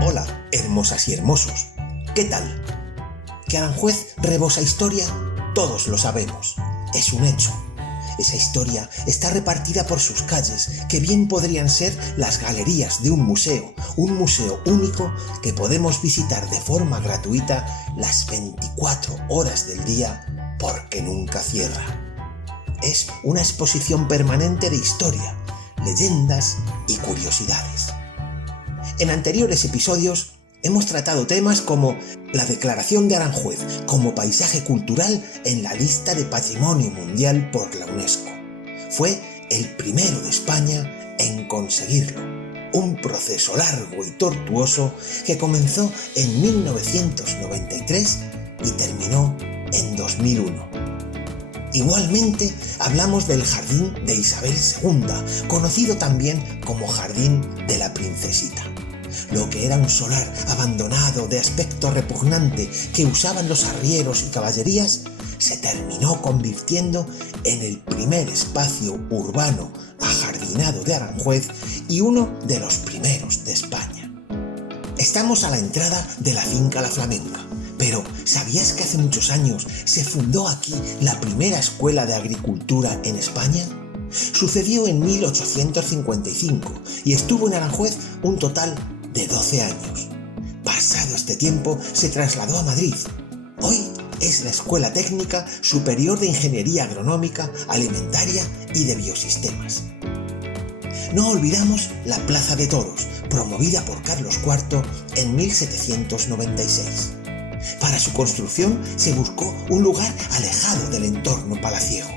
Hola, hermosas y hermosos. ¿Qué tal? Que Aranjuez rebosa historia, todos lo sabemos. Es un hecho. Esa historia está repartida por sus calles, que bien podrían ser las galerías de un museo único que podemos visitar de forma gratuita las 24 horas del día porque nunca cierra. Es una exposición permanente de historia, leyendas y curiosidades. En anteriores episodios hemos tratado temas como la declaración de Aranjuez como paisaje cultural en la lista de Patrimonio Mundial por la UNESCO. Fue el primero de España en conseguirlo, un proceso largo y tortuoso que comenzó en 1993 y terminó en 2001. Igualmente hablamos del Jardín de Isabel II, conocido también como Jardín de la Princesita. Lo que era un solar abandonado de aspecto repugnante que usaban los arrieros y caballerías, se terminó convirtiendo en el primer espacio urbano ajardinado de Aranjuez y uno de los primeros de España. Estamos a la entrada de la finca La Flamenca, pero ¿sabías que hace muchos años se fundó aquí la primera escuela de agricultura en España? Sucedió en 1855 y estuvo en Aranjuez un total de 12 años. Pasado este tiempo se trasladó a Madrid. Hoy es la Escuela Técnica Superior de Ingeniería Agronómica, Alimentaria y de Biosistemas. No olvidamos la Plaza de Toros, promovida por Carlos IV en 1796. Para su construcción se buscó un lugar alejado del entorno palaciego.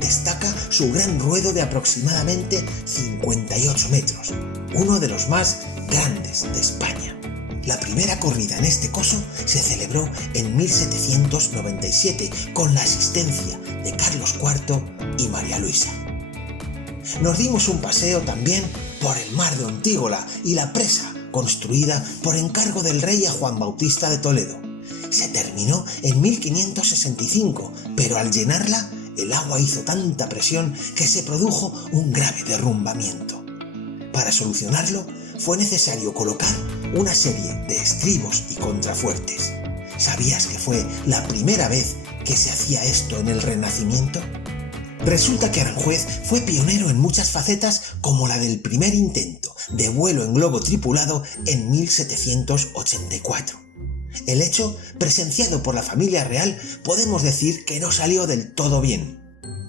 Destaca su gran ruedo de aproximadamente 58 metros, uno de los más grandes de España. La primera corrida en este coso se celebró en 1797 con la asistencia de Carlos IV y María Luisa. Nos dimos un paseo también por el mar de Ontígola y la presa, construida por encargo del rey a Juan Bautista de Toledo. Se terminó en 1565, pero al llenarla, el agua hizo tanta presión que se produjo un grave derrumbamiento. Para solucionarlo, fue necesario colocar una serie de estribos y contrafuertes. ¿Sabías que fue la primera vez que se hacía esto en el Renacimiento? Resulta que Aranjuez fue pionero en muchas facetas, como la del primer intento de vuelo en globo tripulado en 1784. El hecho, presenciado por la familia real, podemos decir que no salió del todo bien.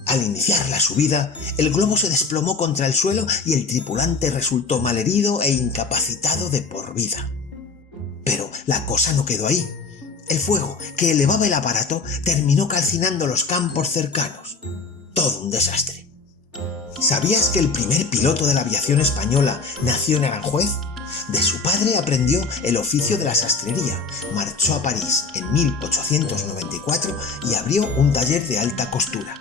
Al iniciar la subida, el globo se desplomó contra el suelo y el tripulante resultó malherido e incapacitado de por vida. Pero la cosa no quedó ahí. El fuego que elevaba el aparato terminó calcinando los campos cercanos. Todo un desastre. ¿Sabías que el primer piloto de la aviación española nació en Aranjuez? De su padre aprendió el oficio de la sastrería, marchó a París en 1894 y abrió un taller de alta costura.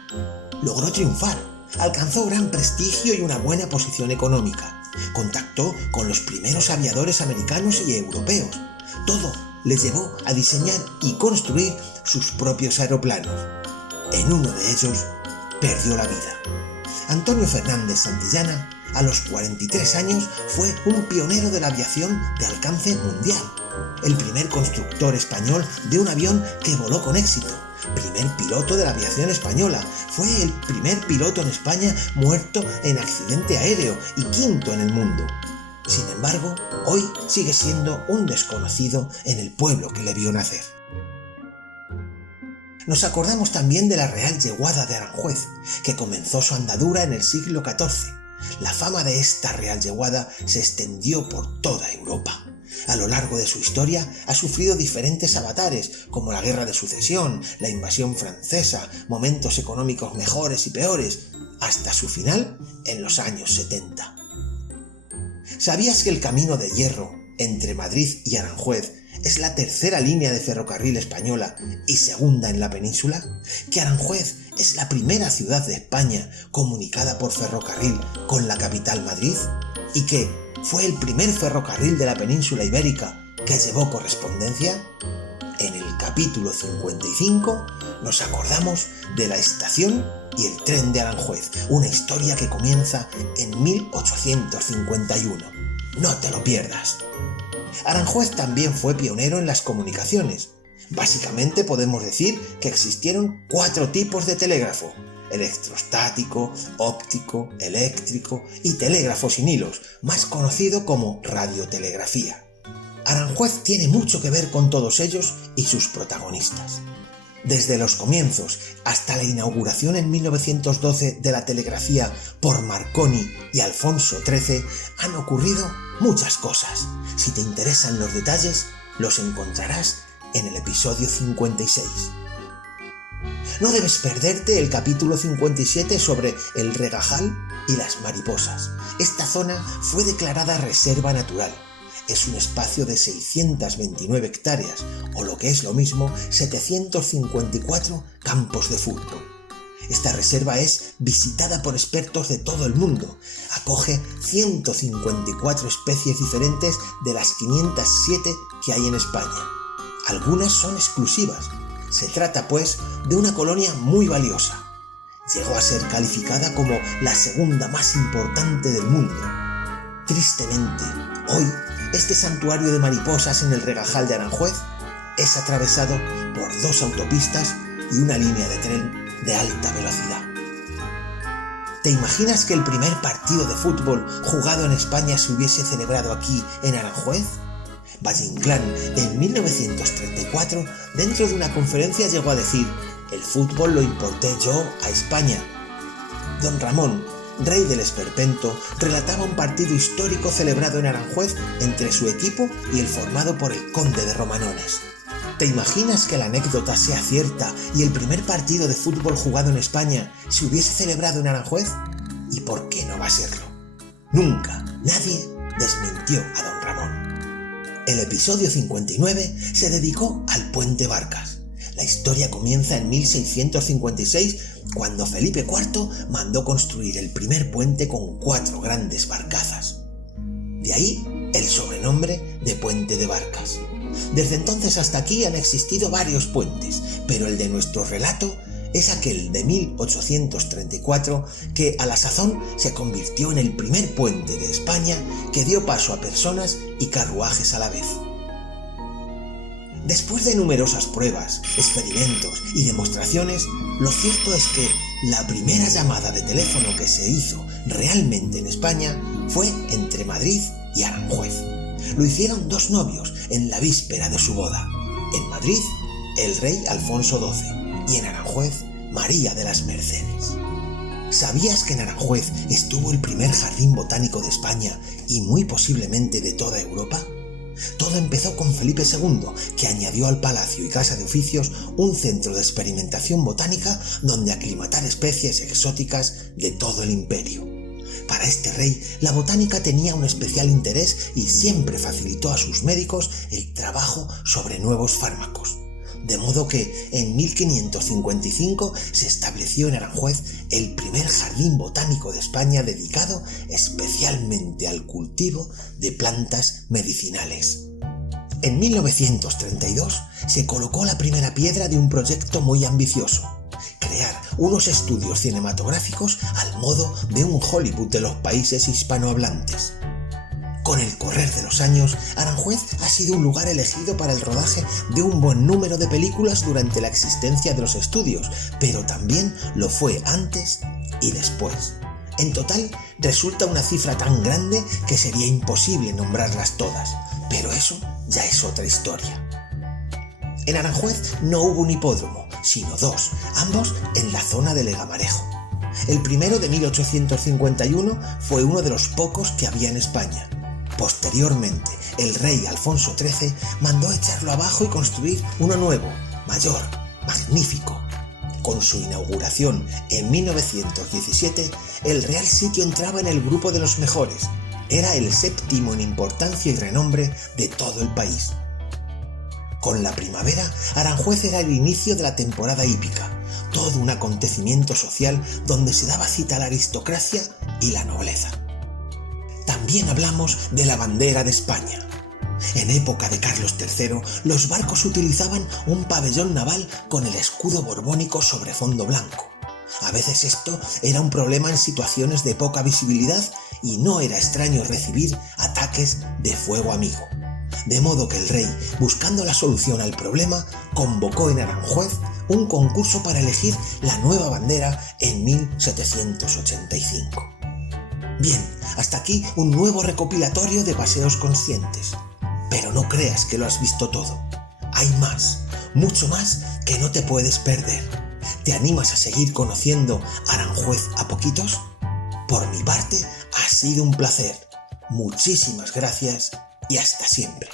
Logró triunfar, alcanzó gran prestigio y una buena posición económica. Contactó con los primeros aviadores americanos y europeos. Todo le llevó a diseñar y construir sus propios aeroplanos. En uno de ellos perdió la vida. Antonio Fernández Santillana, a los 43 años, fue un pionero de la aviación de alcance mundial. El primer constructor español de un avión que voló con éxito. Primer piloto de la aviación española. Fue el primer piloto en España muerto en accidente aéreo y quinto en el mundo. Sin embargo, hoy sigue siendo un desconocido en el pueblo que le vio nacer. Nos acordamos también de la Real Yeguada de Aranjuez, que comenzó su andadura en el siglo XIV. La fama de esta Real Yeguada se extendió por toda Europa. A lo largo de su historia ha sufrido diferentes avatares, como la Guerra de Sucesión, la invasión francesa, momentos económicos mejores y peores, hasta su final en los años 70. ¿Sabías que el Camino de Hierro entre Madrid y Aranjuez es la tercera línea de ferrocarril española y segunda en la península? ¿Que Aranjuez es la primera ciudad de España comunicada por ferrocarril con la capital Madrid? ¿Y que fue el primer ferrocarril de la península ibérica que llevó correspondencia? En el capítulo 55 nos acordamos de la estación y el tren de Aranjuez, una historia que comienza en 1851. No te lo pierdas. Aranjuez también fue pionero en las comunicaciones. Básicamente podemos decir que existieron 4 tipos de telégrafo: electrostático, óptico, eléctrico y telégrafo sin hilos, más conocido como radiotelegrafía. Aranjuez tiene mucho que ver con todos ellos y sus protagonistas. Desde los comienzos hasta la inauguración en 1912 de la telegrafía por Marconi y Alfonso XIII han ocurrido muchas cosas. Si te interesan los detalles, los encontrarás en el episodio 56. No debes perderte el capítulo 57 sobre el Regajal y las mariposas. Esta zona fue declarada reserva natural. Es un espacio de 629 hectáreas, o lo que es lo mismo, 754 campos de fútbol. Esta reserva es visitada por expertos de todo el mundo. Acoge 154 especies diferentes de las 507 que hay en España. Algunas son exclusivas. Se trata, pues, de una colonia muy valiosa. Llegó a ser calificada como la segunda más importante del mundo. Tristemente, hoy, este santuario de mariposas en el Regajal de Aranjuez es atravesado por 2 autopistas y una línea de tren de alta velocidad. ¿Te imaginas que el primer partido de fútbol jugado en España se hubiese celebrado aquí en Aranjuez? Valle Inclán, en 1934, dentro de una conferencia llegó a decir: «El fútbol lo importé yo a España». Don Ramón, rey del Esperpento, relataba un partido histórico celebrado en Aranjuez entre su equipo y el formado por el conde de Romanones. ¿Te imaginas que la anécdota sea cierta y el primer partido de fútbol jugado en España se hubiese celebrado en Aranjuez? ¿Y por qué no va a serlo? Nunca nadie desmintió a don Ramón. El episodio 59 se dedicó al puente Barcas. La historia comienza en 1656, cuando Felipe IV mandó construir el primer puente con 4 grandes barcazas. De ahí el sobrenombre de Puente de Barcas. Desde entonces hasta aquí han existido varios puentes, pero el de nuestro relato es aquel de 1834 que a la sazón se convirtió en el primer puente de España que dio paso a personas y carruajes a la vez. Después de numerosas pruebas, experimentos y demostraciones, lo cierto es que la primera llamada de teléfono que se hizo realmente en España fue entre Madrid y Aranjuez. Lo hicieron 2 novios en la víspera de su boda. En Madrid, el rey Alfonso XII, y en Aranjuez, María de las Mercedes. ¿Sabías que en Aranjuez estuvo el primer jardín botánico de España y muy posiblemente de toda Europa? Todo empezó con Felipe II, que añadió al Palacio y Casa de Oficios un centro de experimentación botánica donde aclimatar especies exóticas de todo el imperio. Para este rey, la botánica tenía un especial interés y siempre facilitó a sus médicos el trabajo sobre nuevos fármacos. De modo que en 1555 se estableció en Aranjuez el primer jardín botánico de España dedicado especialmente al cultivo de plantas medicinales. En 1932 se colocó la primera piedra de un proyecto muy ambicioso: crear unos estudios cinematográficos al modo de un Hollywood de los países hispanohablantes. Con el correr de los años, Aranjuez ha sido un lugar elegido para el rodaje de un buen número de películas durante la existencia de los estudios, pero también lo fue antes y después. En total, resulta una cifra tan grande que sería imposible nombrarlas todas, pero eso ya es otra historia. En Aranjuez no hubo un hipódromo, sino 2, ambos en la zona de Legamarejo. El primero, de 1851, fue uno de los pocos que había en España. Posteriormente, el rey Alfonso XIII mandó echarlo abajo y construir uno nuevo, mayor, magnífico. Con su inauguración en 1917, el Real Sitio entraba en el grupo de los mejores. Era el 7º en importancia y renombre de todo el país. Con la primavera, Aranjuez era el inicio de la temporada hípica, todo un acontecimiento social donde se daba cita a la aristocracia y la nobleza. También hablamos de la bandera de España. En época de Carlos III, los barcos utilizaban un pabellón naval con el escudo borbónico sobre fondo blanco. A veces esto era un problema en situaciones de poca visibilidad y no era extraño recibir ataques de fuego amigo. De modo que el rey, buscando la solución al problema, convocó en Aranjuez un concurso para elegir la nueva bandera en 1785. Bien, hasta aquí un nuevo recopilatorio de paseos conscientes. Pero no creas que lo has visto todo. Hay más, mucho más que no te puedes perder. ¿Te animas a seguir conociendo Aranjuez a poquitos? Por mi parte, ha sido un placer. Muchísimas gracias y hasta siempre.